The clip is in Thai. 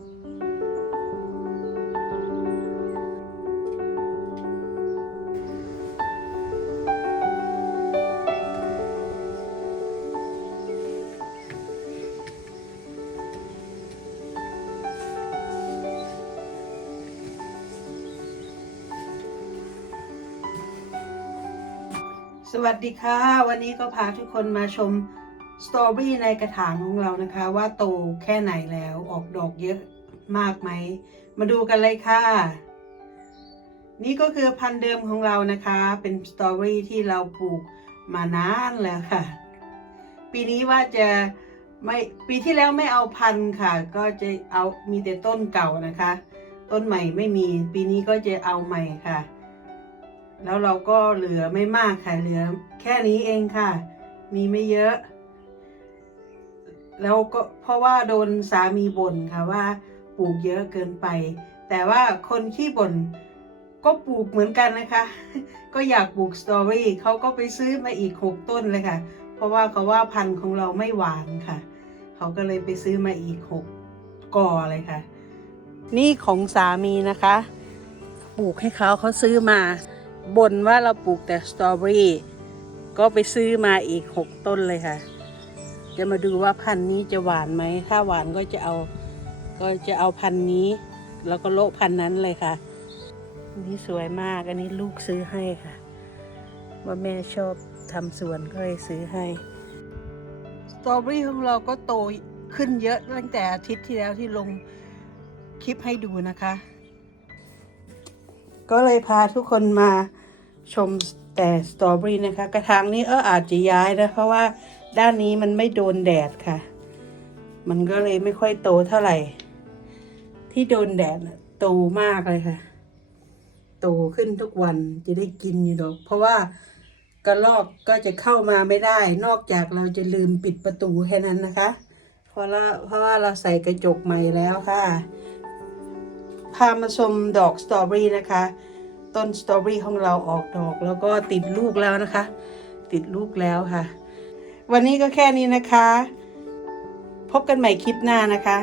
สวัสดีค่ะ วันนี้ก็พาทุกคนมาชม สตรอเบอรี่ในกระถางของเรานะคะ ว่าโตแค่ไหนแล้วออกดอกเยอะมากไหม มาดูกันเลยค่ะ นี่ก็คือพันธุ์เดิมของเรานะคะ เป็นสตรอเบอรี่ที่เราปลูกมานานแล้วค่ะ ปีนี้ว่าจะไม่ปีที่แล้วไม่เอาพันธุ์ค่ะ ก็จะเอามีแต่ต้นเก่านะคะ ต้นใหม่ไม่มี ปีนี้ก็จะเอาใหม่ค่ะ แล้วเราก็เหลือไม่มากค่ะเหลือ แค่นี้เองค่ะ มีไม่เยอะ แล้วก็เพราะว่าโดนสามีบ่นค่ะว่าปลูกเยอะเกินไป แต่ว่าคนที่บ่นก็ปลูกเหมือนกันนะคะ ก็อยากปลูกสตรอเบอรี่เขาก็ไปซื้อมาอีกหกต้นเลยค่ะ เพราะว่าเขาว่าพันธุ์ของเราไม่หวานค่ะ เขาก็เลยไปซื้อมาอีกหกกอเลยค่ะ นี่ของสามีนะคะ ปลูกให้เขาเขาซื้อมาบ่นว่าเราปลูกแต่สตรอเบอรี่ก็ไปซื้อมาอีกหกต้นเลยค่ะ จะมาดูว่าพันธุ์นี้จะหวานไหม ถ้าหวานก็จะเอา ก็จะเอาพันธุ์นี้ แล้วก็โละพันธุ์นั้นเลยค่ะอันนี้สวยมาก อันนี้ลูกซื้อให้ค่ะ ว่าแม่ชอบทำสวนก็เลยซื้อให้ สตรอเบอรี่ของเราก็โตขึ้นเยอะตั้งแต่อาทิตย์ที่แล้วที่ลงคลิปให้ดูนะคะ ก็เลยพาทุกคนมาชมแต่สตรอเบอรี่นะคะ กระถางนี้เอออาจจะย้ายนะเพราะว่า ด้านนี้มันไม่โดนแดดค่ะ มันก็เลยไม่ค่อยโตเท่าไหร่ ที่โดนแดดโตมากเลยค่ะ โตขึ้นทุกวันจะได้กินอยู่ดอก เพราะว่ากระรอกก็จะเข้ามาไม่ได้ นอกจากเราจะลืมปิดประตูแค่นั้นนะคะเพราะเราเพราะว่าเราใส่กระจกใหม่แล้วค่ะ พามาชมดอกสตรอเบอรี่นะคะ ต้นสตรอเบอรี่ของเราออกดอกแล้วก็ติดลูกแล้วนะคะ ติดลูกแล้วค่ะ วันนี้ก็แค่นี้นะคะ พบกันใหม่คลิปหน้านะคะ